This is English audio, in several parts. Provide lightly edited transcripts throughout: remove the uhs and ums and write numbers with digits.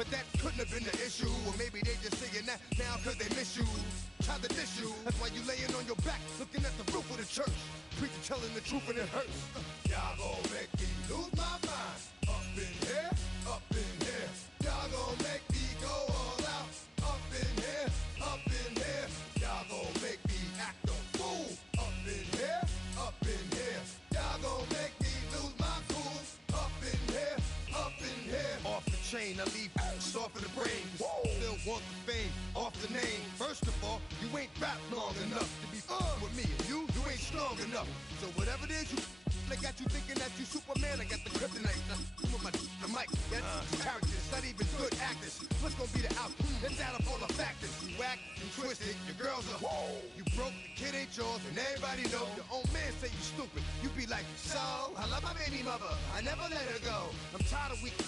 but that couldn't have been the issue. Or maybe they just saying that now cause they miss you. Tried to diss you, that's why you laying on your back, looking at the roof of the church. Preacher telling the truth and it hurts. Y'all gon' make me lose my mind. Up in here, up in here. Y'all gon' make me go all out. Up in here, up in here. Y'all gon' make me act a fool. Up in here, up in here. Y'all gon' make me lose my cool. Up in here, up in here. Off the chain, I leave soft in the brain. Still want the fame, off the name. First of all, you ain't rap long enough to be with me. And you ain't strong enough. So whatever it is you I got you thinking that you Superman, I got the kryptonite. With my the mic, that's characters, not even good actors. What's gonna be the outcome? Let's add up all the factors. You whack, you twisted, your girls are you broke, the kid ain't yours, and everybody know. Your own man say you stupid. You be like, so, I love my baby mother, I never let her go. I'm tired of weak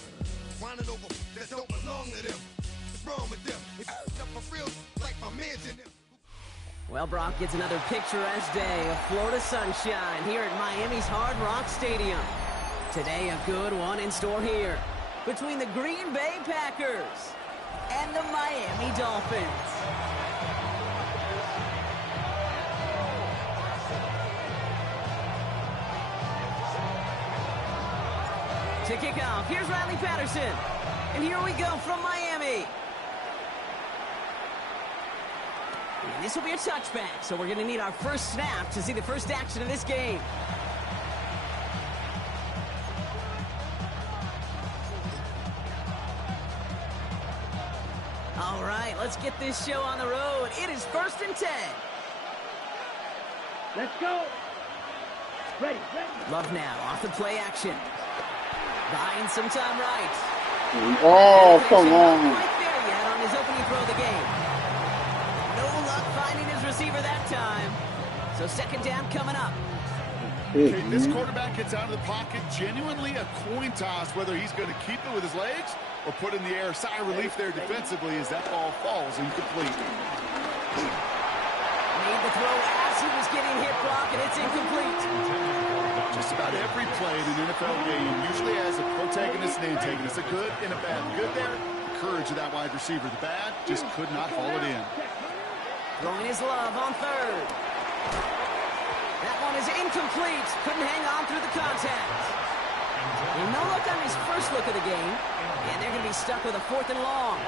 whining over that don't belong to them. What's wrong with them? If up for real, like my man's in them. Well, Brock, it's another picturesque day of Florida sunshine here at Miami's Hard Rock Stadium. Today, a good one in store here between the Green Bay Packers and the Miami Dolphins. To kick off, here's Riley Patterson. And here we go from Miami. And this will be a touchback, so we're going to need our first snap to see the first action of this game. All right, let's get this show on the road. It is 1st and 10. Let's go. Ready. Love now, off the play action. Buying some time right. Oh, come on. Not quite there yet on his opening throw of the game. No luck finding his receiver that time. So 2nd down coming up. Okay, this quarterback gets out of the pocket, genuinely a coin toss whether he's going to keep it with his legs or put in the air. Sigh of relief there defensively as that ball falls incomplete. Made the throw as he was getting hit, Brock, and it's incomplete. Just about every play in an NFL game usually has a protagonist and antagonist, a good and a bad. The good there, the courage of that wide receiver. The bad just could not haul it in. Throwing his love on 3rd. That one is incomplete. Couldn't hang on through the contact. And no look on his first look of the game. And they're going to be stuck with a 4th and long.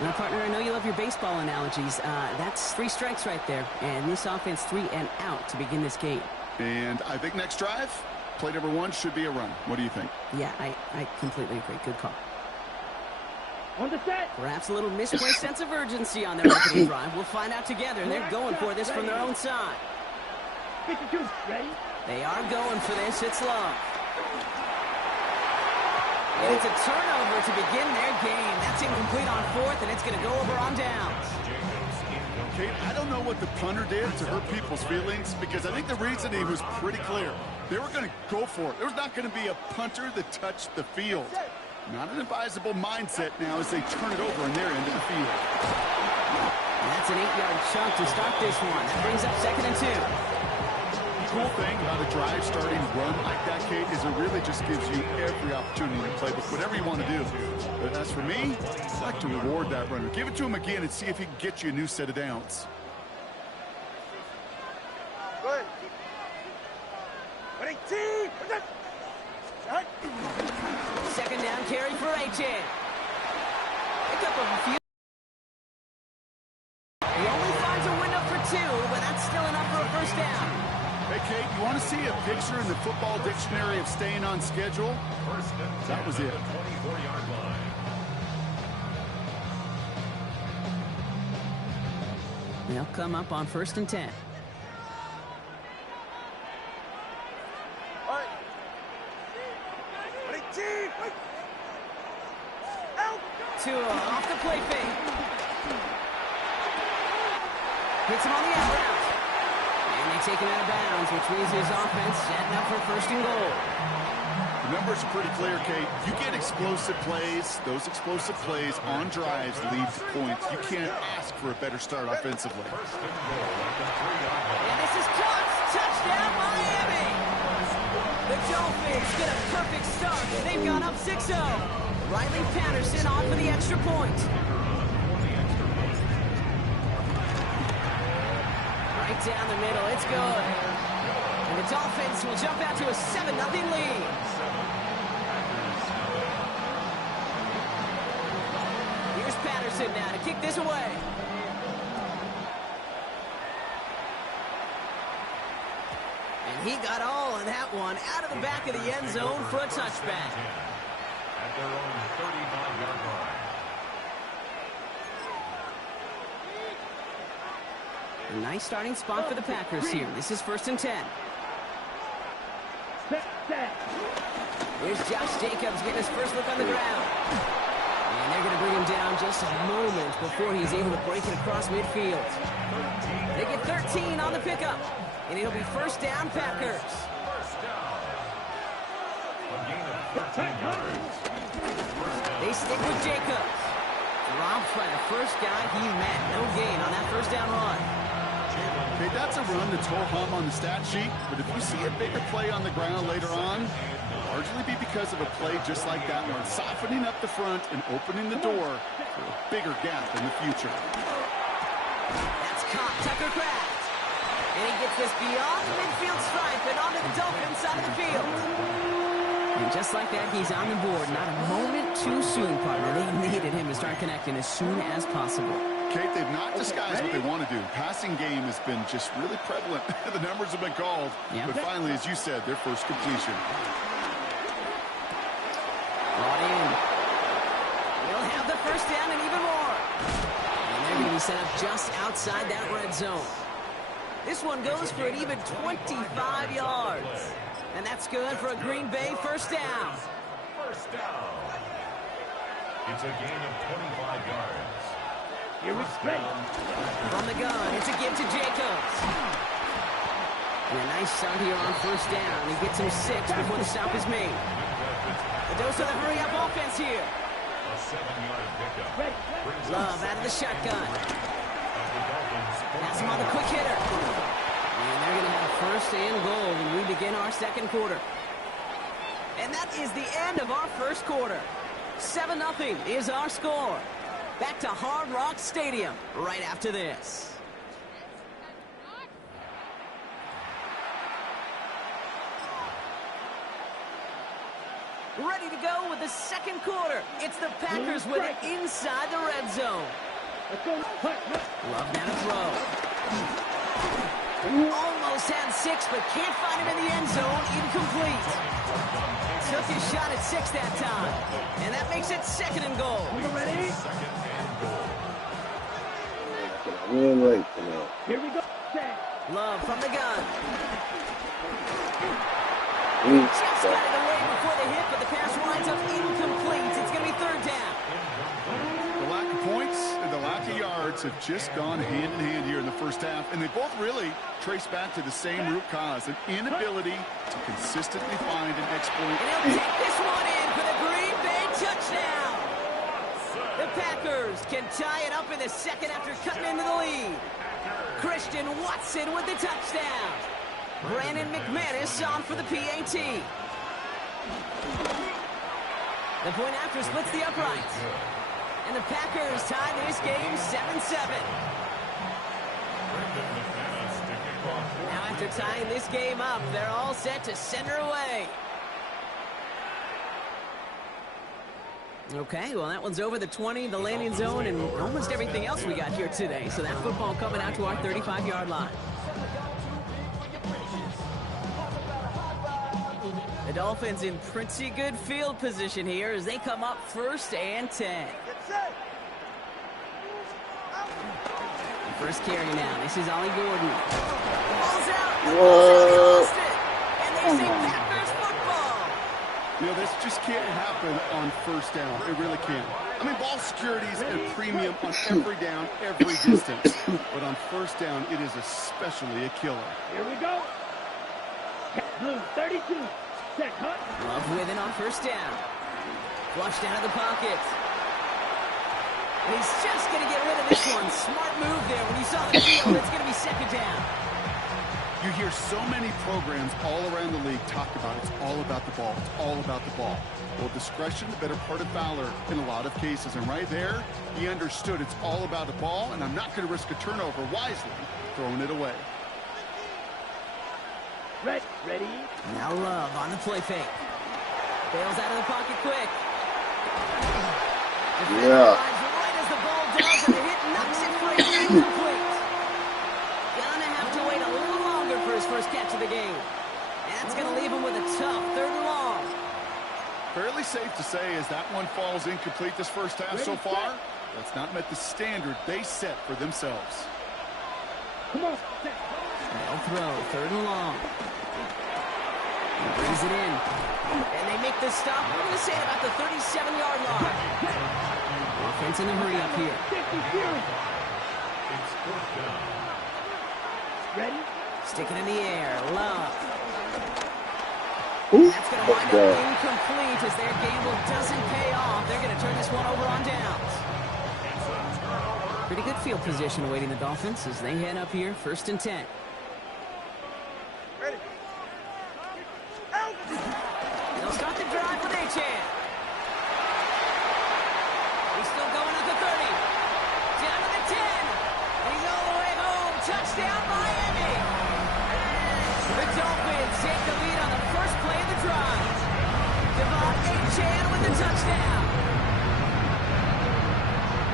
Now, partner, I know you love your baseball analogies. That's 3 strikes right there. And this offense 3 and out to begin this game. And I think next drive, play number 1 should be a run. What do you think? Yeah, I completely agree. Good call. On the set. Perhaps a little misplaced sense of urgency on their opening drive. We'll find out together. They're going for this from their own side. 52. Ready? They are going for this. It's Love. And it's a turnover to begin their game. That's incomplete on 4th, and it's going to go over on downs. Kate, I don't know what the punter did to hurt people's feelings because I think the reasoning was pretty clear. They were going to go for it. There was not going to be a punter that touched the field. Not an advisable mindset now as they turn it over on their end of the field. And that's an 8-yard chunk to start this one. That brings up 2nd and 2. The cool thing about a drive starting run like that, Kate, is it really just gives you every opportunity to play with whatever you want to do. But as for me, I like to reward that runner. Give it to him again and see if he can get you a new set of downs. Good. 18. 2nd down carry for Achan. Pick up a few. He only finds a window for 2, but that's still enough for a 1st down. Hey, Kate, you want to see a picture in the football dictionary of staying on schedule? That was it. They'll come up on 1st and 10. Tua off the play fake. Hits him on the out route. And they take him out of bounds, which means his offense setting up for 1st and goal. The numbers are pretty clear, Kate. You get explosive plays. Those explosive plays on drives lead to points. You can't ask for a better start offensively. And this is caught. Touchdown, Miami. The Dolphins get a perfect start. They've gone up 6-0. Riley Patterson on for the extra point. Right down the middle, it's good. And the Dolphins will jump out to a 7-0 lead. Here's Patterson now to kick this away. And he got all of that one out of the back of the end zone for a touchback. At their own 35-yard line. A nice starting spot for the Packers here. This is 1st and 10. Here's Josh Jacobs getting his first look on the ground. And they're going to bring him down just a moment before he's able to break it across midfield. They get 13 on the pickup. And it'll be 1st down, Packers. First down. A gain of 13 yards. They stick with Jacobs. Dropped by the first guy he met. No gain on that 1st down run. Okay, that's a run that's ho-hum on the stat sheet, but if you see a bigger play on the ground later on, it'll largely be because of a play just like that one, softening up the front and opening the door for a bigger gap in the future. That's caught Tucker Kraft. And he gets this beyond the midfield stripe and onto the Dolphins side of the field. And just like that, he's on the board. Not a moment too soon, partner. They needed him to start connecting as soon as possible. Kate, they've not disguised what they want to do. Passing game has been just really prevalent. The numbers have been called. Yeah. But finally, as you said, their first completion. Brought in. They'll have the 1st down and even more. And they're going to be set up just outside that red zone. This one goes for an even 25 yards. And that's good for a Green Bay 1st down. First down. It's a gain of 25 yards. Here we go. From the gun, it's a give to Jacobs. And a nice start here on 1st down. He gets him 6 before the stop is made. A dose of the hurry-up offense here. A 7-yard pickup. Love out of the shotgun. Pass him on the quick hitter. And they're going to have 1st and goal when we begin our 2nd quarter. And that is the end of our 1st quarter. 7-0 is our score. Back to Hard Rock Stadium right after this. Ready to go with the 2nd quarter. It's the Packers with it inside the red zone. Love now to throw. Almost had 6, but can't find him in the end zone. Incomplete. Took his shot at 6 that time. And that makes it 2nd and goal. Ready? Real late for that. Here we go. Love from the gun. Mm. Just got it away before the hit, but the pass winds up incomplete. It's going to be 3rd down. The lack of points and the lack of yards have just gone hand in hand here in the 1st half, and they both really trace back to the same root cause, an inability to consistently find and exploit. And he'll take this one in for the Green Bay touchdown. The Packers can tie it up in the 2nd after cutting into the lead. Christian Watson with the touchdown. Brandon McManus on for the PAT. The point after splits the uprights. And the Packers tie this game 7-7. Now after tying this game up, they're all set to send her away. Okay, well, that one's over the 20, the landing zone, and almost everything else we got here today. So that football coming out to our 35-yard line. The Dolphins in pretty good field position here as they come up 1st and 10. First carry now. This is Ollie Gordon. Ball's out. The ball's out. He lost it. And they say Packers football. You know, this just can't happen on 1st down. It really can't. I mean, ball security is a premium on every down, every distance. But on 1st down, it is especially a killer. Here we go. Blue 32. Set, cut. Love with it on 1st down. Flushed out of the pocket. And he's just going to get rid of this one. Smart move there when he saw the field. It's going to be 2nd down. You hear so many programs all around the league talk about it's all about the ball. It's all about the ball. Well, discretion, the better part of valor in a lot of cases. And right there, he understood it's all about the ball, and I'm not going to risk a turnover wisely, throwing it away. Ready? Now Love on the play fake. Bails out of the pocket quick. Yeah. Right as the ball does, and the hit knocks it free. Incomplete. Gonna have to wait a little longer for his first catch of the game. That's gonna leave him with a tough 3rd and long. Fairly safe to say as that one falls incomplete this first half so far, that's not met the standard they set for themselves. Come on. They'll throw 3rd and long. He brings it in. And they make this stop, I'm going to say about the 37-yard line. Offense in a hurry up here. 50 series. It's 4th down. Ready? Stick it in the air. Love. Ooh, That's going to wind up incomplete as their gamble doesn't pay off. They're going to turn this one over on downs. Pretty good field position awaiting the Dolphins as they head up here, 1st and 10. Ready? They'll start the drive with Achane. He's still going at the 30. Down to the 10. He's all the way home. Touchdown, Miami. The Dolphins take the lead on the first play of the drive. Achane with the touchdown.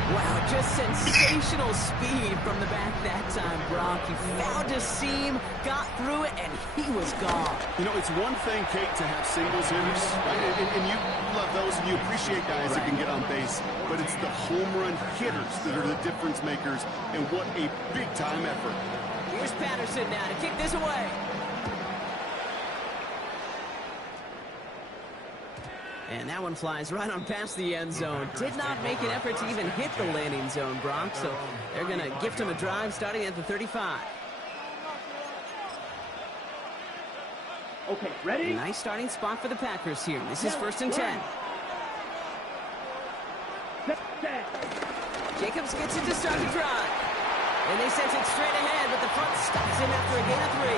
Wow, just sensational speed from the back that time, Brock. He found a seam, got through it, and he was gone. You know, it's one thing, Kate, to have singles hitters, right? And you love those, and you appreciate guys that can get on base. But it's the home run hitters that are the difference makers, and what a big-time effort. Here's Patterson now to kick this away. And that one flies right on past the end zone. Did not make an effort to even hit the landing zone, Brock. So they're going to gift him a drive starting at the 35. Okay, ready? Nice starting spot for the Packers here. This is 1st and 10. Jacobs gets it to start the drive. And they sent it straight ahead, but the front stops him after a gain of 3.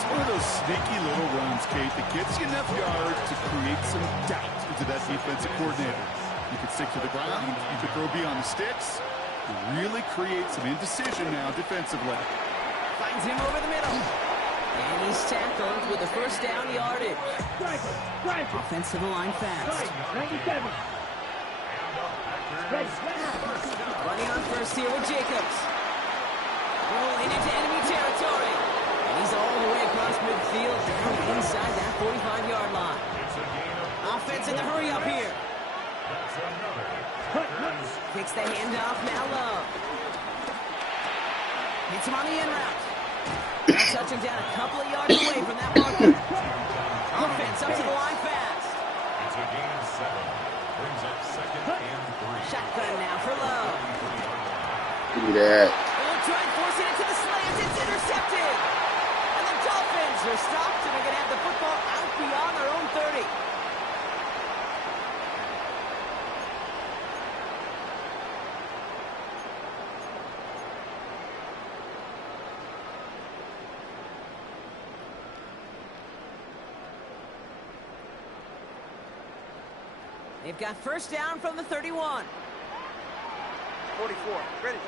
It's one of those sneaky little runs, Kate, that gets you enough yards to create some doubt into that defensive coordinator. You could stick to the ground, you could throw beyond the sticks, and really create some indecision now defensively. Finds him over the middle. And he's tackled with the 1st down yardage. Offensive line fast. 97. Ready. Running on first here with Jacobs. Rolling into enemy territory. And he's all the way across midfield down inside that 45-yard line. Offense in the hurry up here. Kicks the handoff, now Love. Hits him on the in route. They'll touch him down a couple of yards away from that marker. Offense up to the line fast. It's a gain of 7. Brings up 2nd and 3. Shotgun now for Love. Give me that. They'll try and force it into the slant. It's intercepted. And the Dolphins are stopped, and they're going to have the football out beyond their own 30. They've got 1st down from the 31. 44. Ready.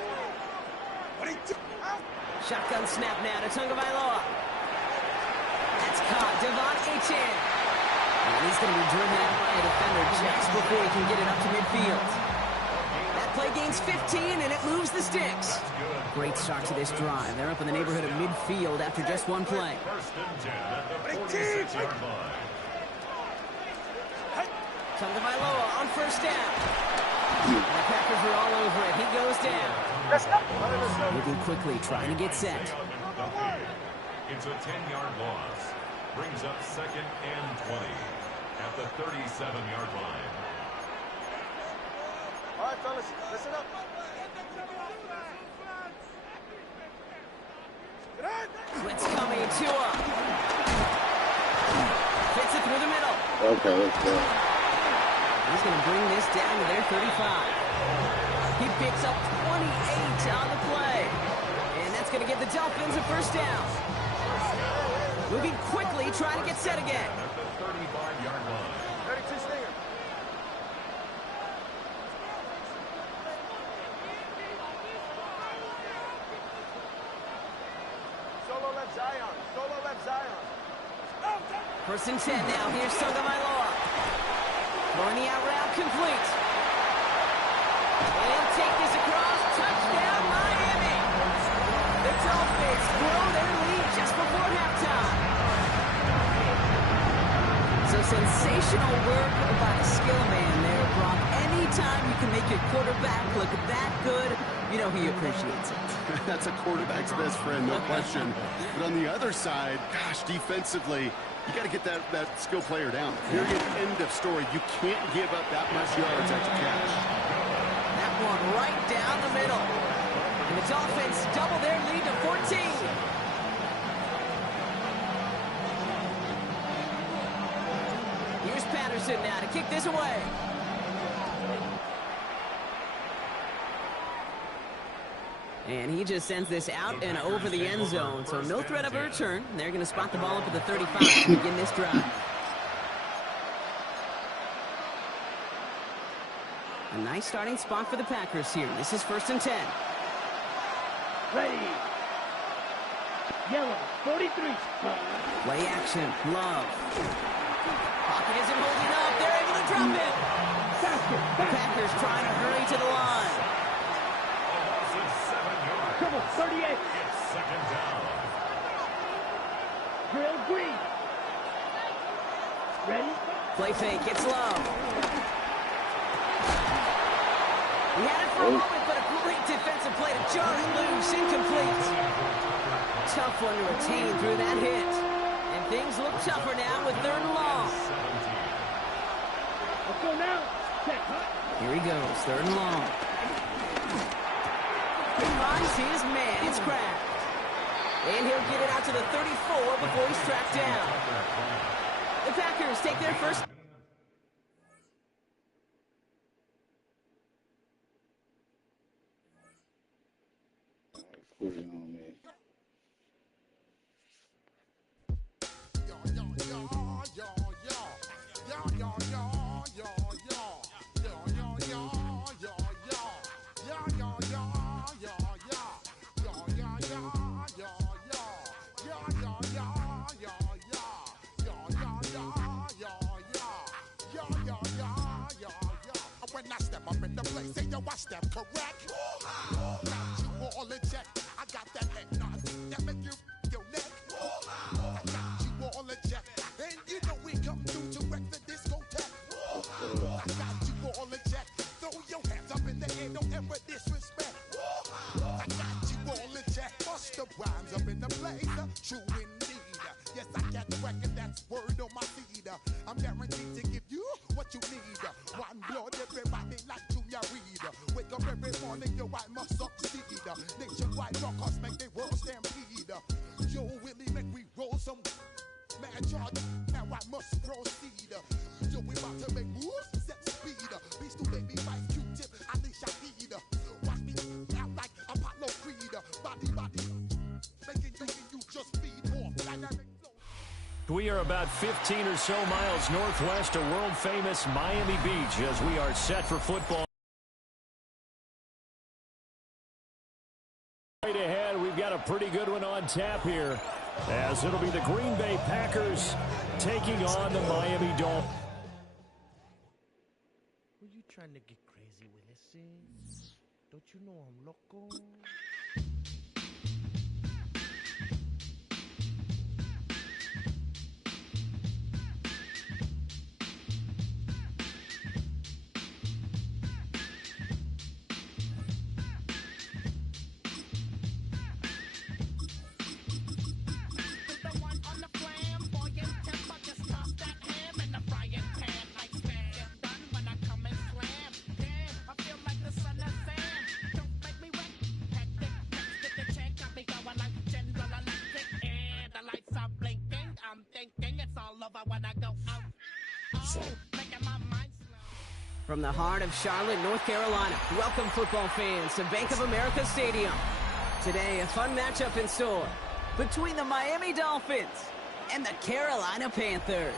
Shotgun snap now to Tagovailoa. That's caught. Achane. And he's going to be driven out by a defender just before he can get it up to midfield. That play gains 15, and it moves the sticks. Great start to this drive. They're up in the neighborhood of midfield after just one play. 1st and 10 at the 46-yard line. Tagovailoa on 1st down. And the Packers are all over it. He goes down. Moving quickly, trying to get set. It's a 10-yard loss. Brings up 2nd and 20 at the 37-yard line. All right, fellas, listen up. Blitz coming, Tua. Fits it through the middle. Okay, let's go. He's going to bring this down to their 35. He picks up 28 on the play. And that's going to give the Dolphins a first down. Moving quickly, trying to get set again. At the 35-yard line. 32 stinger. Solo left Zion. Solo left Zion. First and 10 now. Here's Tagovailoa. Throwing the out route complete. They'll take this across. Touchdown, Miami. The Dolphins grow their lead just before halftime. So sensational work by the skill man there, Brock. Anytime you can make your quarterback look that good, you know he appreciates it. That's a quarterback's best friend, no question. But on the other side, gosh, defensively, you got to get that skill player down. Period, end of story. You can't give up that much yards after catch. That one right down the middle. And the Dolphins double their lead to 14. Here's Patterson now to kick this away. And he just sends this out and over the end zone. So no threat of a return. They're going to spot the ball up at the 35 to begin this drive. A nice starting spot for the Packers here. This is first and 10. Ready. Yellow, 43. Play action. Love. Pocket isn't holding up. They're able to drop it. The Packers trying to hurry to the line. Trouble, 38. It's second down. Drill green. Ready? Play fake. It's Love. He had it for a moment, but a great defensive play to jar it loose. Incomplete. Tough one to retain through that hit. And things look tougher now with third and long. Let's go now. Check, huh? Here he goes. Third and long. He finds his man. It's Kraft. And he'll get it out to the 34 before he's tracked down. The Packers take their first. Put it on me. When I step up in the place, say yo, I step correct. Got you all in check. I got that head nod that make you your neck. I got you all in check, and you know we come through to wreck the discotheque. I got you all in check. Throw your hands up in the air, don't ever disrespect. I got you all in check. Bust the rhymes up in the place, true indeed. Yes, I got the record, that's word on my feed. I'm guaranteed to give you what you need. One blood, everybody like Junior Reed. Wake up every morning, yo, I must succeed. Nationwide rockers make the world stampede. Yo, Willie, make we roll some mad charge. Now I must proceed. Yo, we about to make moves, set speed. Beast to baby, Vice Q-tip, Alicia Heed. Watch me out like Apollo Creed. Body, making you just feed off dynamic. We are about 15 or so miles northwest of world-famous Miami Beach as we are set for football. Right ahead, we've got a pretty good one on tap here, as it'll be the Green Bay Packers taking on the Miami Dolphins. Who you trying to get crazy with this? Don't you know I'm loco? From the heart of Charlotte, North Carolina, welcome football fans to Bank of America Stadium. Today, a fun matchup in store between the Miami Dolphins and the Carolina Panthers.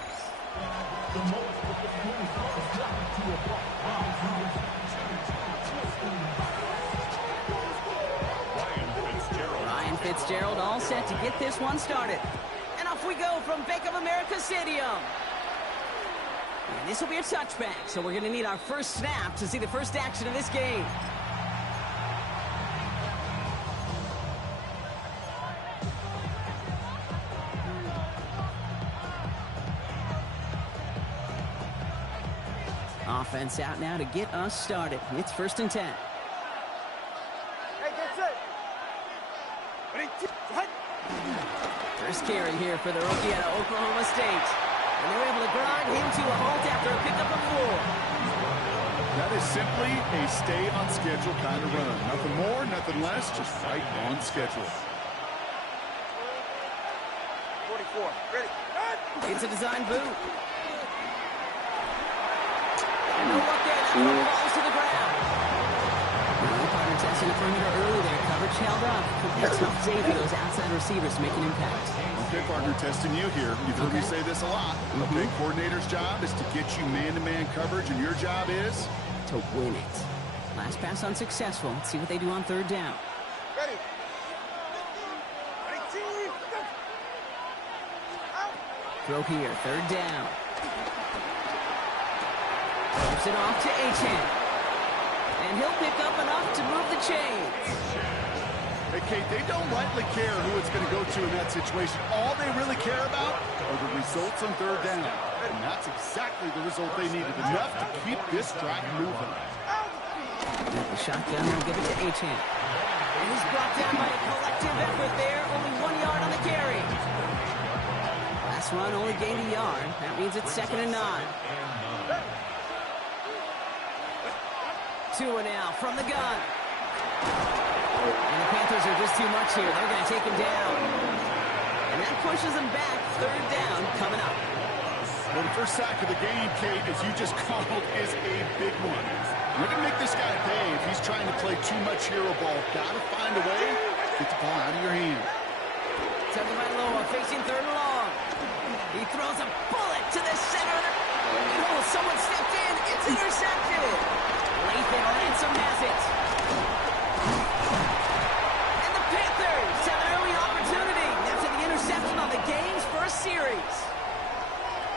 Ryan Fitzgerald all set to get this one started. And off we go from Bank of America Stadium. And this will be a touchback, so we're going to need our first snap to see the first action of this game. Offense out now to get us started. It's 1st and 10. Hey, get set. First carry here for the rookie out of Oklahoma State. And they were able to grind him to a halt after a pickup of 4. That is simply a stay on schedule kind of run. Nothing more, nothing less, just right on schedule. 44, ready. It's a design boot. And no luck there. That one falls to the ground. Partner testing the perimeter early there. Coverage held up. Could be a tough day for those outside receivers to make an impact. Okay, partner, testing you here. You've heard me say this a lot. Okay, coordinator's job is to get you man-to-man coverage, and your job is? To win it. Last pass unsuccessful. Let's see what they do on 3rd down. Ready. Ready, team. Throw here. 3rd down. Gives it off to Achane. And he'll pick up enough to move the chains. Hey, Kate, they don't lightly care who it's going to go to in that situation. All they really care about are the results on 3rd down. And that's exactly the result they needed. Enough to keep this drive moving. The shotgun, they'll give it to Achane. And he's brought down by a collective effort there. Only 1 yard on the carry. Last run only gained a yard. That means it's 2nd and 9. 2 now from the gun. And the Panthers are just too much here. They're going to take him down. And that pushes him back. 3rd down coming up. Well, the first sack of the game, Kate, as you just called, is a big one. You're going to make this guy pay if he's trying to play too much hero ball. Got to find a way to get the ball out of your hand. Tagovailoa facing 3rd and long. He throws a bullet to the center of the... Oh, someone stepped in. It's intercepted. Lathan Ransom has it. And the Panthers have an early opportunity after the interception on the game's first series.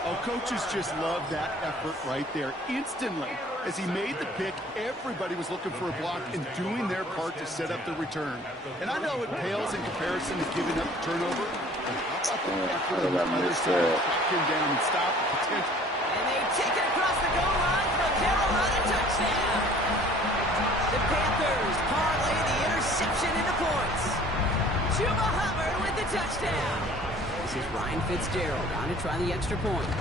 Oh, coaches just love that effort right there. Instantly, as he made the pick, everybody was looking for a block and doing their part to set up the return. And I know it pales in comparison to giving up the turnover, but how about the effort on the other side? Track him down and stop the potential. And they take it across the goal line for a Carolina touchdown. The Panthers parlay the interception into points. Chuba Hubbard with the touchdown. This is Ryan Fitzgerald on to try the extra point.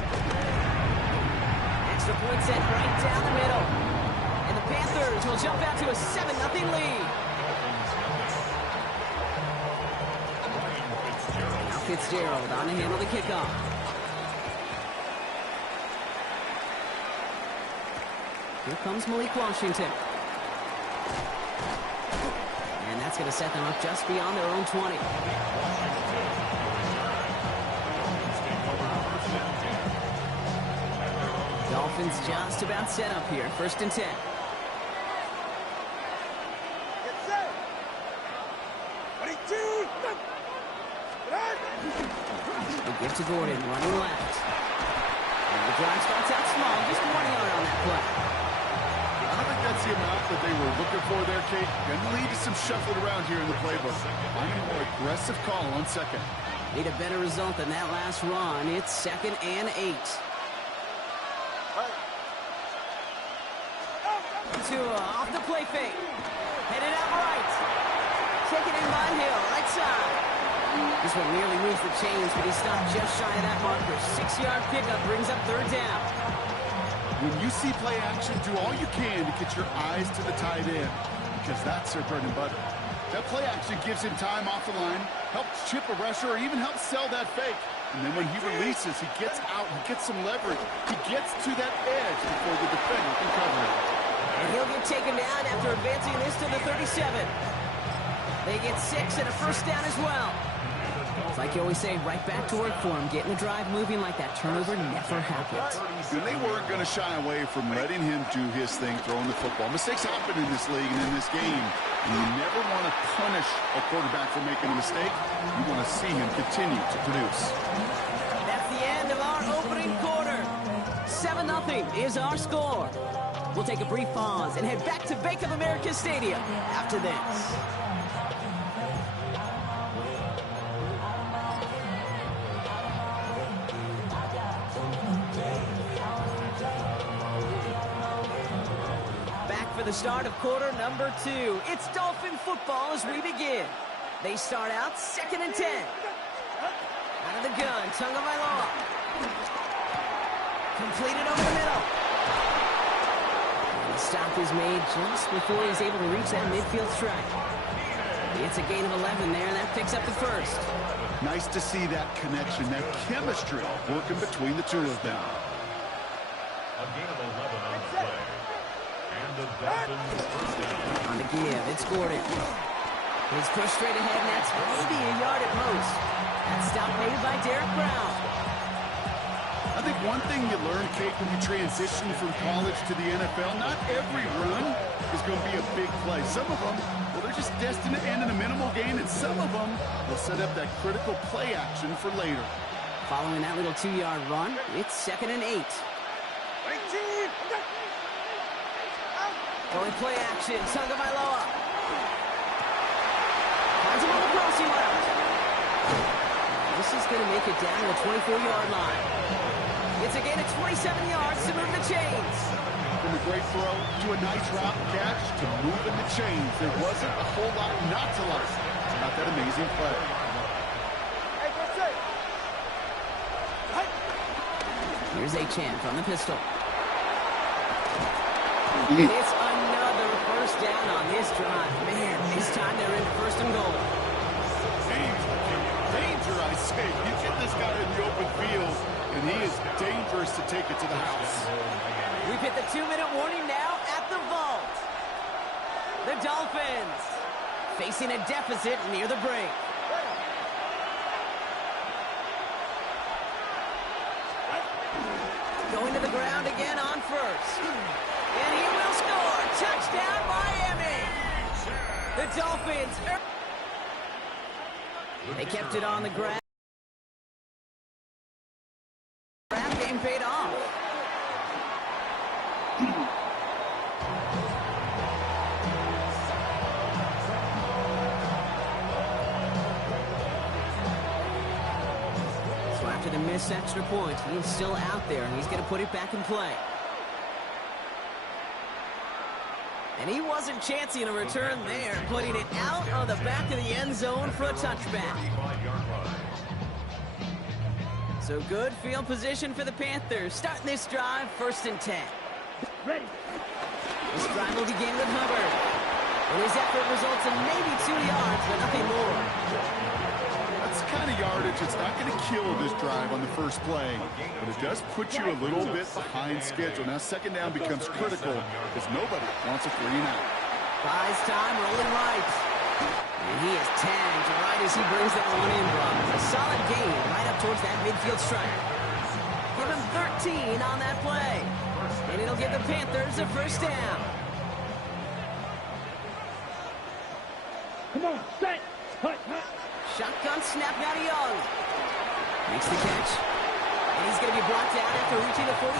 Extra point set right down the middle. And the Panthers will jump out to a 7-0 lead. Now Fitzgerald on to handle the kickoff. Here comes Malik Washington. And that's going to set them up just beyond their own 20. Dolphins just about set up here. 1st and 10. Get set. Ready, two. The give to Gordon, running left. And the drive starts out small, just 1 yard on that play. I think that's the amount that they were looking for there, Kate. Going to lead to some shuffling around here in the playbook. Find a more aggressive call on 2nd. Need a better result than that last run. It's 2nd and 8. Tua off the play fake. Headed out right. Taken in by Hill, right side. This one nearly moves the chains, but he stopped just shy of that marker. 6-yard pickup brings up 3rd down. When you see play action, do all you can to get your eyes to the tight end, because that's their bread and butter. That play action gives him time off the line, helps chip a rusher, or even helps sell that fake. And then when he releases, he gets out, he gets some leverage. He gets to that edge before the defender can cover him. And he'll get taken down after advancing this to the 37. They get 6 and a first down as well. It's like you always say, right back to work for him. Getting the drive moving like that turnover never happened. And they weren't going to shy away from letting him do his thing, throwing the football. Mistakes happen in this league and in this game. And you never want to punish a quarterback for making a mistake. You want to see him continue to produce. That's the end of our opening quarter. 7-0 is our score. We'll take a brief pause and head back to Bank of America Stadium after this. For the start of quarter number 2. It's Dolphin football as we begin. They start out 2nd and 10. Out of the gun, Tagovailoa. Completed over the middle. And the stop is made just before he's able to reach that midfield strike. It's a gain of 11 there, and that picks up the first. Nice to see that connection, that chemistry working between the two of them. A gain of 11 on the play. And the Dolphins first down. On the give, it's Gordon. He's pushed straight ahead, and that's maybe a yard at most. That stop made by Derek Brown. I think one thing you learn, Kate, when you transition from college to the NFL, not every run is going to be a big play. Some of them, well, they're just destined to end in a minimal gain, and some of them will set up that critical play action for later. Following that little 2-yard run, it's 2nd and 8. Going play action, Tagovailoa. Finds him on the crossing route. This is going to make it down to the 24-yard line. It's a gain of 27 yards to move the chains. From a great throw to a nice route catch to moving the chains. There wasn't a whole lot not to like about that amazing play. Here's Achane from the pistol. It's another first down on this drive. Man, this time they're into 1st and goal. Danger, I say. You get this guy in the open field, and he is dangerous to take it to the house. We've hit the 2-minute warning now at the vault. The Dolphins facing a deficit near the break. Going to the ground again on 1st. And he will score. Touchdown, Miami. The Dolphins. They kept it on the ground. Game paid off. So after the missed extra point, he is still out there, and he's going to put it back in play. And he wasn't chancing a return there, putting it out of the back of the end zone for a touchback. So good field position for the Panthers. Starting this drive, 1st and 10. Ready. This drive will begin with Hubbard. And his effort results in maybe 2 yards, but nothing more. That's the kind of yardage that's not going to kill this drive on the first play, but it does put you a little bit behind schedule. Now 2nd down becomes critical because nobody wants a 3 and out. Buys time, rolling right. And he is tagged right as he brings that one in, Brock. A solid gain right up towards that midfield strike. Give him 13 on that play. And it'll give the Panthers a 1st down. Come on, set. Hut, hut. Shotgun snap now to Young. Makes the catch. And he's going to be brought down after reaching the 43.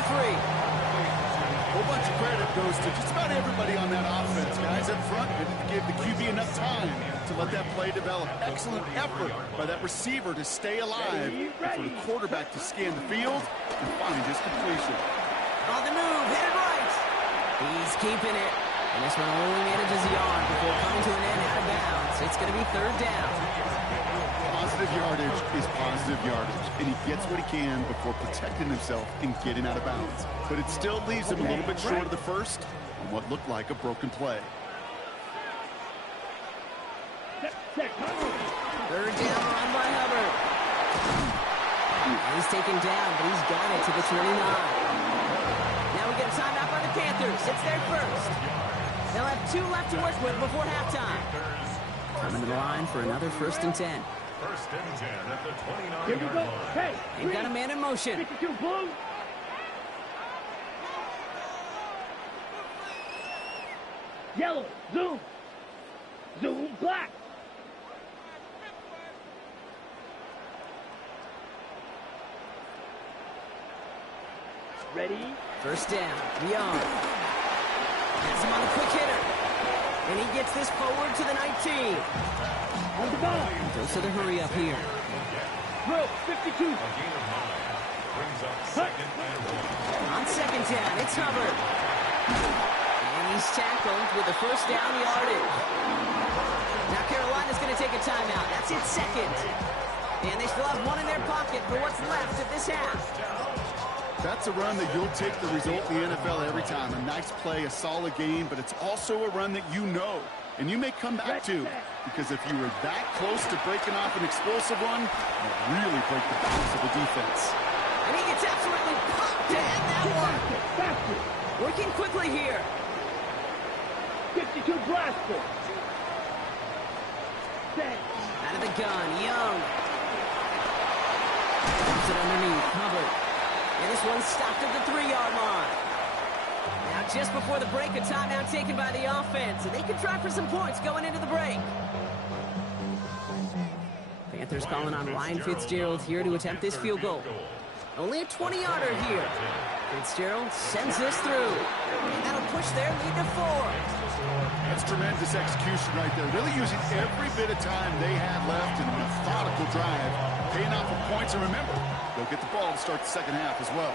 A whole bunch of credit goes to just about everybody on that offense. Guys up front didn't give the QB enough time to let that play develop. Excellent effort by that receiver to stay alive and for the quarterback to scan the field and find his completion. On the move, hit it right. He's keeping it. And this one only manages a yard before coming to an end out of bounds. It's going to be 3rd down. Positive yardage is positive yardage, and he gets what he can before protecting himself and getting out of bounds. But it still leaves him a little bit short of the first on what looked like a broken play. 3rd down run by Hubbard. He's taken down, but he's got it to the 29. Now we get a timeout by the Panthers. It's their first. They'll have 2 left to work with before halftime. Coming to the line for another 1st and 10. 1st and 10 at the Here we 29-yard go. line. Hey, They've got a man in motion. 52 blue. Yellow, zoom. Zoom, black. Ready? 1st down. Young. Has him on the quick hitter. And he gets this forward to the 19. On the ball. Goes to the hurry up here. Throw, 52. A gain of 9 brings up 2nd and 1. On 2nd down, it's Hubbard. And he's tackled with the 1st down yardage. Now Carolina's going to take a timeout. That's its 2nd. And they still have one in their pocket for what's left of this half. That's a run that you'll take the result in the NFL every time. A nice play, a solid game, but it's also a run that you know and you may come back to, because if you were that close to breaking off an explosive one, you really break the balance of the defense. And he gets absolutely popped to end that one. Working quickly here. 52 blaster. Set. Out of the gun, Young. Puts it underneath, Hubbard. And this one's stopped at the 3-yard line. Now just before the break, a timeout taken by the offense. And they can try for some points going into the break. Panthers calling on Ryan Fitzgerald here to attempt this field goal. Only a 20-yarder here. Fitzgerald sends this through. And that'll push their lead to 4. That's tremendous execution right there. Really using every bit of time they had left in a methodical drive, paying off with points. And remember, they'll get the ball to start the second half as well.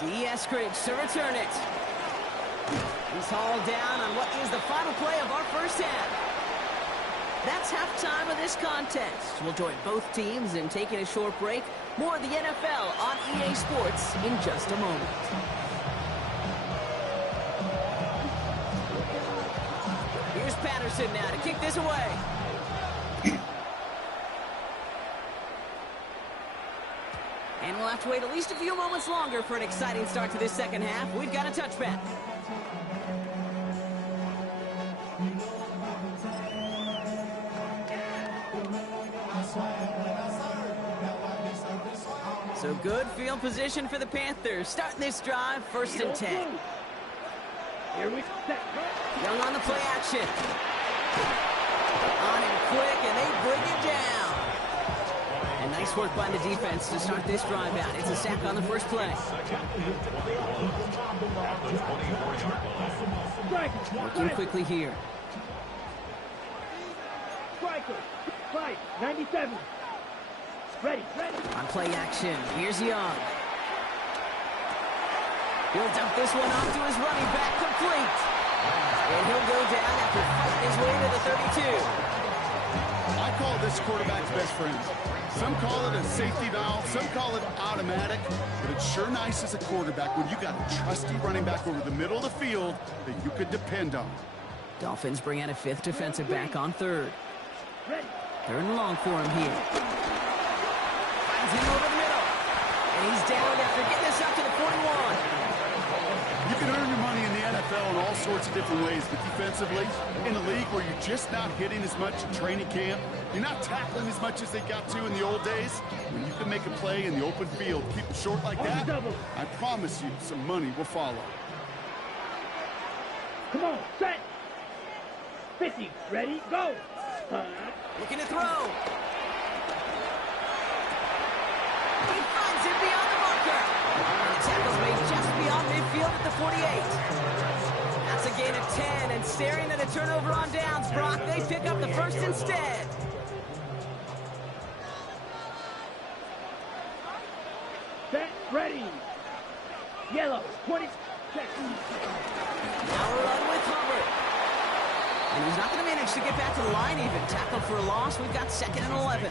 D. Eskridge to return it. He's hauled down on what is the final play of our first half. That's halftime of this contest. We'll join both teams in taking a short break. More of the NFL on EA Sports in just a moment. Here's Patterson now to kick this away. And we'll have to wait at least a few moments longer for an exciting start to this second half. We've got a touchback. So good field position for the Panthers. Starting this drive, 1st and 10. Here we set. Young on the play action. On and quick, and they bring it down. And nice work by the defense to start this drive out. It's a sack on the first play. Working quickly here. Striker. Fight. 97. Ready. On play action, here's Young. He'll dump this one off to his running back, complete. And he'll go down after fighting his way to the 32. I call this quarterback's best friend. Some call it a safety valve, some call it automatic, but it's sure nice as a quarterback when you got a trusty running back over the middle of the field that you could depend on. Dolphins bring out a 5th defensive back on 3rd. Ready. 3rd and long for him here. Finds him over the middle. And he's down after getting this up to the 41. You can earn your money in the NFL in all sorts of different ways, but defensively, in a league where you're just not hitting as much in training camp, you're not tackling as much as they got to in the old days, when you can make a play in the open field, keep it short like that, I promise you some money will follow. Come on, set. 50. Ready, go. Looking to throw. He finds it beyond the marker. And the tackle's made just beyond midfield at the 48. That's a gain of 10, and staring at a turnover on downs, Brock, they pick up the first instead. Set. Ready. Yellow. 20. Check. Now a run with Hubbard. And he's not going to manage to get back to the line even. Tackle for a loss. We've got 2nd and 11.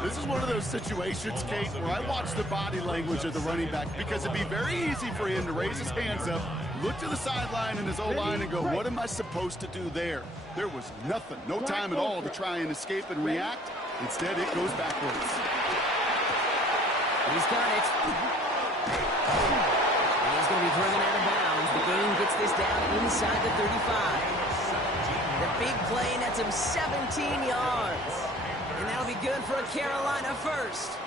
This is one of those situations, Kate, where I watch the body language of the running back, because it'd be very easy for him to raise his hands up, look to the sideline in his O-line and go, what am I supposed to do there? There was nothing, no time at all to try and escape and react. Instead, it goes backwards. He's got it. And he's going to be driven out of bounds. The game gets this down inside the 35. The big play nets him 17 yards. And that'll be good for a Carolina first.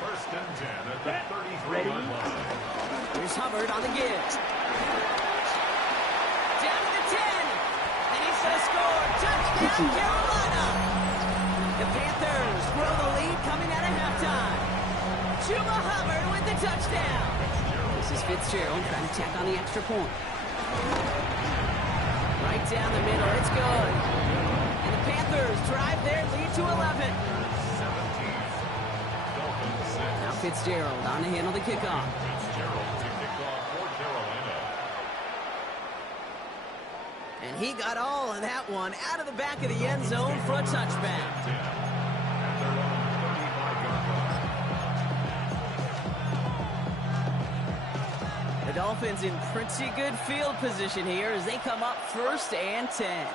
First and 10 at the 33-yard line. Here's Hubbard on the give. Down to the 10. And he's going to score. Touchdown, Carolina. The Panthers grow the lead coming out of halftime. Chuba Hubbard with the touchdown. This is Fitzgerald trying to tack on the extra point. Right down the middle. It's good. And the Panthers drive their lead to 11. Now Fitzgerald on to handle the kickoff. Fitzgerald to kick off for Carolina. And he got all of that one out of the back of the end zone for a touchback. At their own 35-yard line. The Dolphins in pretty good field position here as they come up first and 10.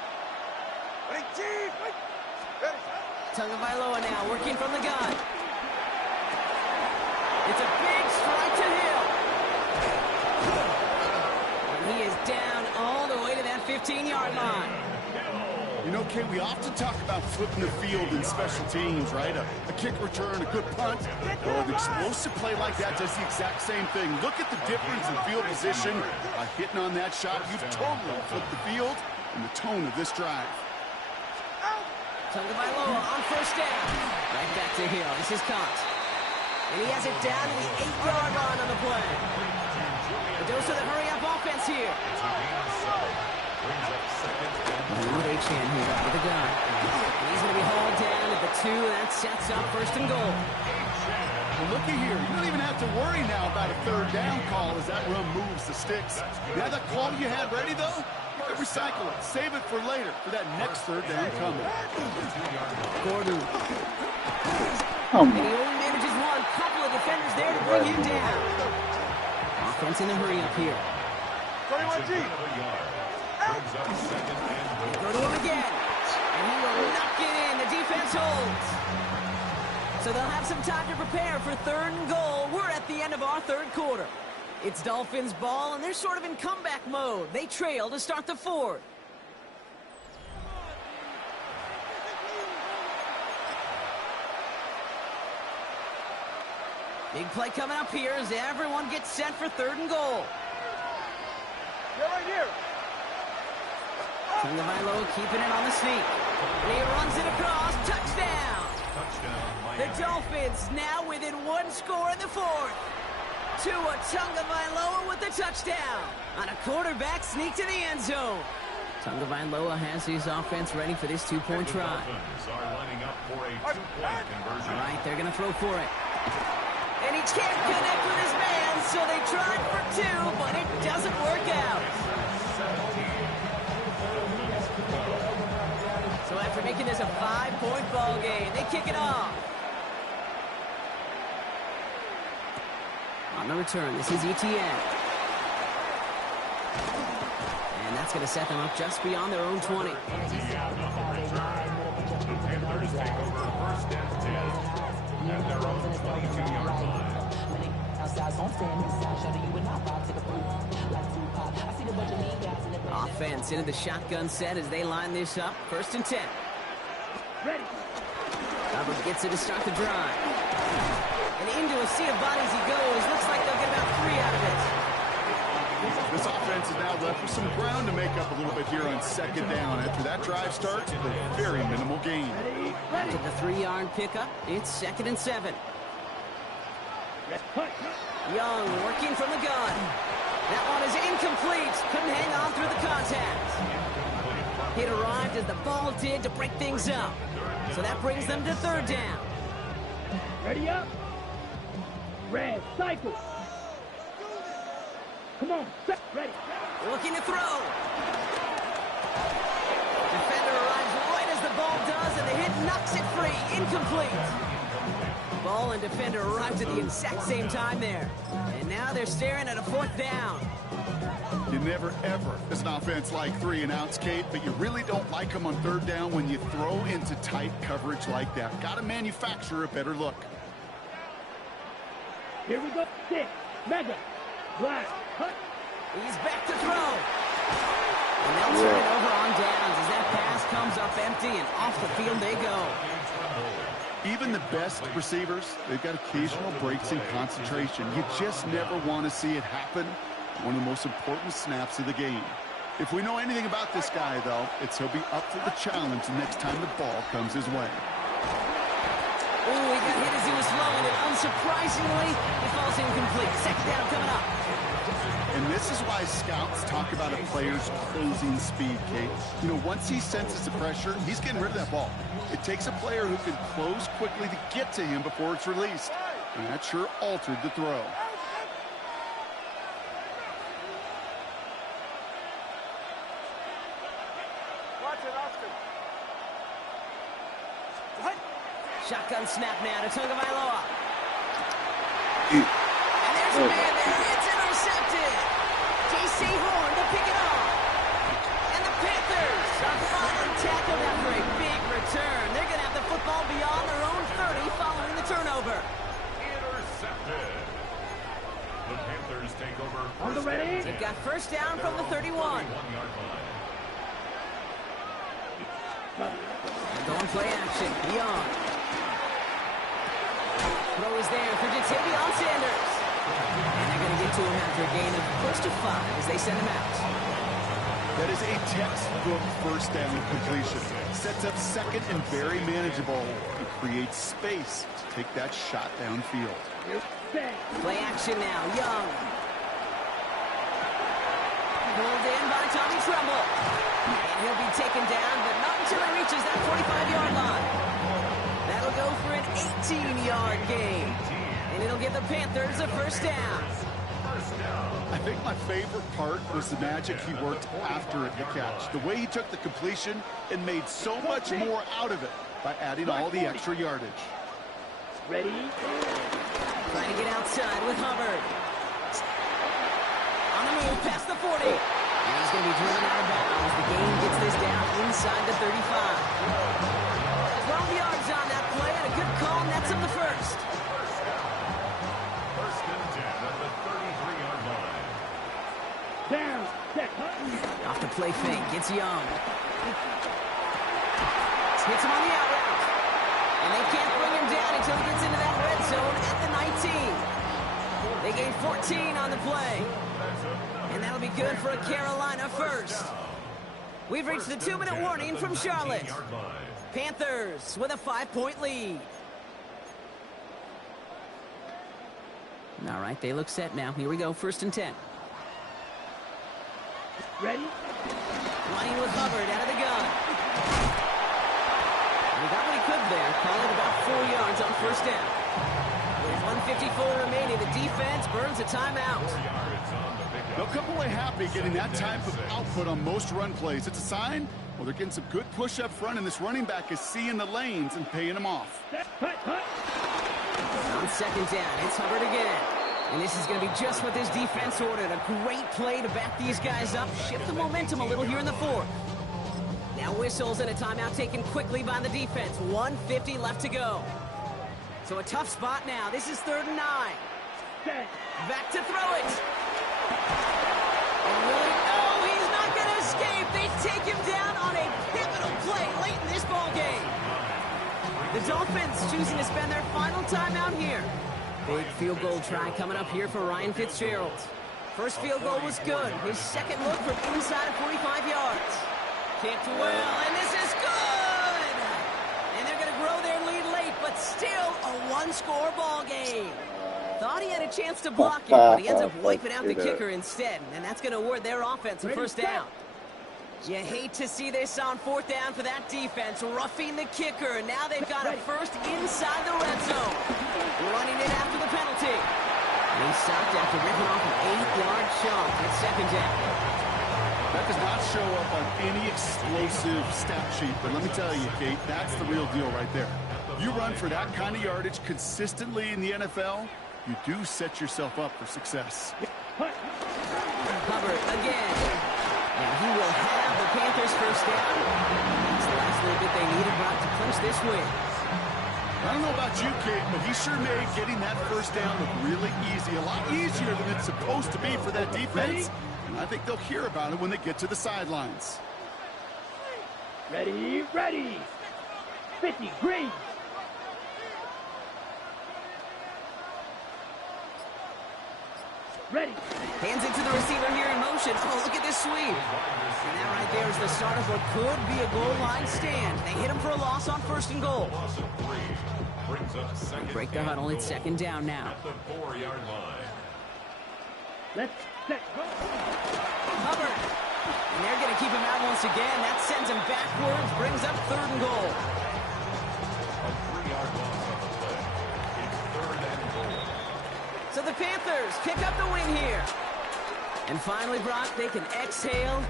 Tagovailoa now working from the gun. It's a big strike to Hill. And he is down all the way to that 15-yard line. You know, Kay, we often talk about flipping the field in special teams, right? A kick return, a good punt. Well, an explosive play like that does the exact same thing. Look at the difference in field position. By hitting on that shot, you've totally flipped the field and the tone of this drive. Tagovailoa on first down. Right back to Hill. This is caught. And he has it down to the 8-yard line on the play. A dose of the hurry-up offense here. Brings up second and Wood H-Han here with the gun. And he's going to be hauled down at the 2. That sets up first and goal. Well, looky here. You don't even have to worry now about a third down call as that run moves the sticks. You have that call you had ready, though? Recycle it. Save it for later for that next third down coming. Gordon. Oh, And he only manages one. Couple of defenders there to bring him down. Offense in the hurry up here. 21G. Brings up second and goal. Go to him again. And he will knock it in. The defense holds. So they'll have some time to prepare for third and goal. We're at the end of our third quarter. It's Dolphins ball, and they're sort of in comeback mode. They trail to start the fourth. Big play coming up here as everyone gets set for third and goal. You're right here. Tagovailoa keeping it on the sneak. And he runs it across. Touchdown! The Dolphins now within one score in the fourth. Tua Tagovailoa with the touchdown on a quarterback sneak to the end zone. Tagovailoa has his offense ready for this two-point try. Dolphins are lining up for a two-point conversion. All right, they're going to throw for it. And he can't connect with his man, so they tried for two, but it doesn't work out. So after making this a 5-point ball game, they kick it off. On the return, this is ETN. And that's going to set them up just beyond their own 20. The Panthers take over first and 10 at their own 22-yard line. Offense into the shotgun set as they line this up. First and 10. Ready. Hubbard gets it to start the drive. And into a sea of bodies he goes. Looks like they'll get about 3 out of it. This offense is now left with some ground to make up a little bit here on second down. After that drive starts, a very minimal gain. After the 3-yard pickup, it's second and 7. Young working from the gun. That one is incomplete. Couldn't hang on through the contact. It arrived as the ball did to break things up. So that brings them to third down. Ready up. Red, cycle. Come on, set, ready. Looking to throw. Defender arrives right as the ball does, and the hit knocks it free. Incomplete. Ball and defender arrived at the exact same time there. And now they're staring at a fourth down. You never, ever, as an offense, like 3 and outs, Kate, but you really don't like them on third down when you throw into tight coverage like that. Got to manufacture a better look. Here we go. 6, mega, black, cut. He's back to throw. And they'll turn it over on downs as that pass comes up empty, and off the field they go. Even the best receivers, they've got occasional breaks in concentration. You just never want to see it happen. One of the most important snaps of the game. If we know anything about this guy, though, it's he'll be up for the challenge the next time the ball comes his way. Oh, he got hit as he was throwing it. Unsurprisingly, it falls incomplete. Second down coming up. And this is why scouts talk about a player's closing speed, Kate. You know, once he senses the pressure, he's getting rid of that ball. It takes a player who can close quickly to get to him before it's released. And that sure altered the throw. Shotgun snap now to Tagovailoa. And there's a man there. It's intercepted. J.C. Horn to pick it off. And the Panthers are finally tackled after a big return. They're going to have the football beyond their own 30 following the turnover. Intercepted. The Panthers take over. On the ready? They've got first down from the 31. Going play action. Young. Throw is there for Jatavion Sanders. And they're going to get to him after a gain of close to 5 as they send him out. That is a textbook first down completion. Sets up second and very manageable and creates space to take that shot downfield. Play action now. Young. Pulled in by Tommy Tremble. And he'll be taken down, but not until he reaches that 45-yard line. That'll go for an 18-yard gain. And it'll give the Panthers a first down. I think my favorite part was the magic he worked after the catch. The way he took the completion and made so much more out of it by adding all the extra yardage. Ready? Trying to get outside with Hubbard. On the move past the 40. And he's going to be driven out of bounds. The game gets this down inside the 35. 12 yards on that play and a good call, and that's him the first. First and 10 at the 33-yard line. Down. Set. Off the play fake. It's Young. Hits him on the out route. And they can't bring him down until he gets into that red zone at the 19. They gain 14 on the play. And that'll be good for a Carolina first. We've reached the 2-minute warning from Charlotte. Panthers with a 5-point lead. All right, they look set now. Here we go, first and 10. Ready? Running with Hubbard out of the gun. He got what he could there. Call it about 4 yards on first down. With 1:54 remaining, the defense burns a timeout. They'll come away happy getting that type of output on most run plays. It's a sign, well, they're getting some good push up front, and this running back is seeing the lanes and paying them off. On second down, it's Hubbard again. And this is going to be just what this defense ordered. A great play to back these guys up, shift the momentum a little here in the fourth. Now whistles and a timeout taken quickly by the defense. 1:50 left to go. So a tough spot now. This is 3rd and 9. Back to throw it. And really, no, he's not going to escape. They take him down on a pivotal play late in this ball game. The Dolphins choosing to spend their final timeout here. Big field goal try coming up here for Ryan Fitzgerald. First field goal was good. His second look from inside of 45 yards. Kicked well, and this is good! And they're going to grow their lead late, but still a one-score ball game. Thought he had a chance to block it, but he ends up wiping out the kicker instead, and that's going to award their offense a first down. You hate to see this on 4th down for that defense, roughing the kicker. Now they've got a first inside the red zone. Running it after the penalty. And he stopped after ripping off an 8-yard chunk. It's second down. That does not show up on any explosive stat sheet, but let me tell you, Kate, that's the real deal right there. You run for that kind of yardage consistently in the NFL, you do set yourself up for success. Hubbard again. Now he will have the Panthers first down. That's the last little bit they needed to clinch this win. I don't know about you, Kate, but he sure made getting that first down look really easy. A lot easier than it's supposed to be for that defense. And I think they'll hear about it when they get to the sidelines. Ready, ready. 50, green. Ready. Hands it to the receiver here in motion. Oh, look at this sweep. And that right there is the start of what could be a goal line stand. They hit him for a loss on 1st and goal. Loss of 3 brings up second. Break the huddle. It's 2nd down now. At the 4-yard line. Let's set, go. Hubbard. And they're going to keep him out once again. That sends him backwards. Brings up 3rd and goal. A 3-yard loss on the play. It's 3rd and goal. So the Panthers pick up the win here. And finally, Brock, they can exhale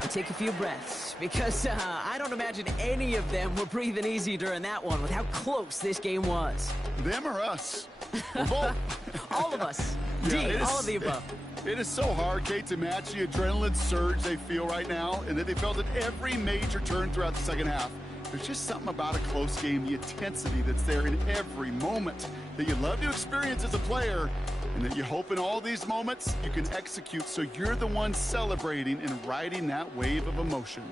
and take a few breaths. Because I don't imagine any of them were breathing easy during that one with how close this game was. Them or us? We're both. All of us. Yeah, all of the above. It is so hard, Kate, to match the adrenaline surge they feel right now and that they felt at every major turn throughout the second half. There's just something about a close game, the intensity that's there in every moment that you love to experience as a player, and that you hope in all these moments you can execute so you're the one celebrating and riding that wave of emotion.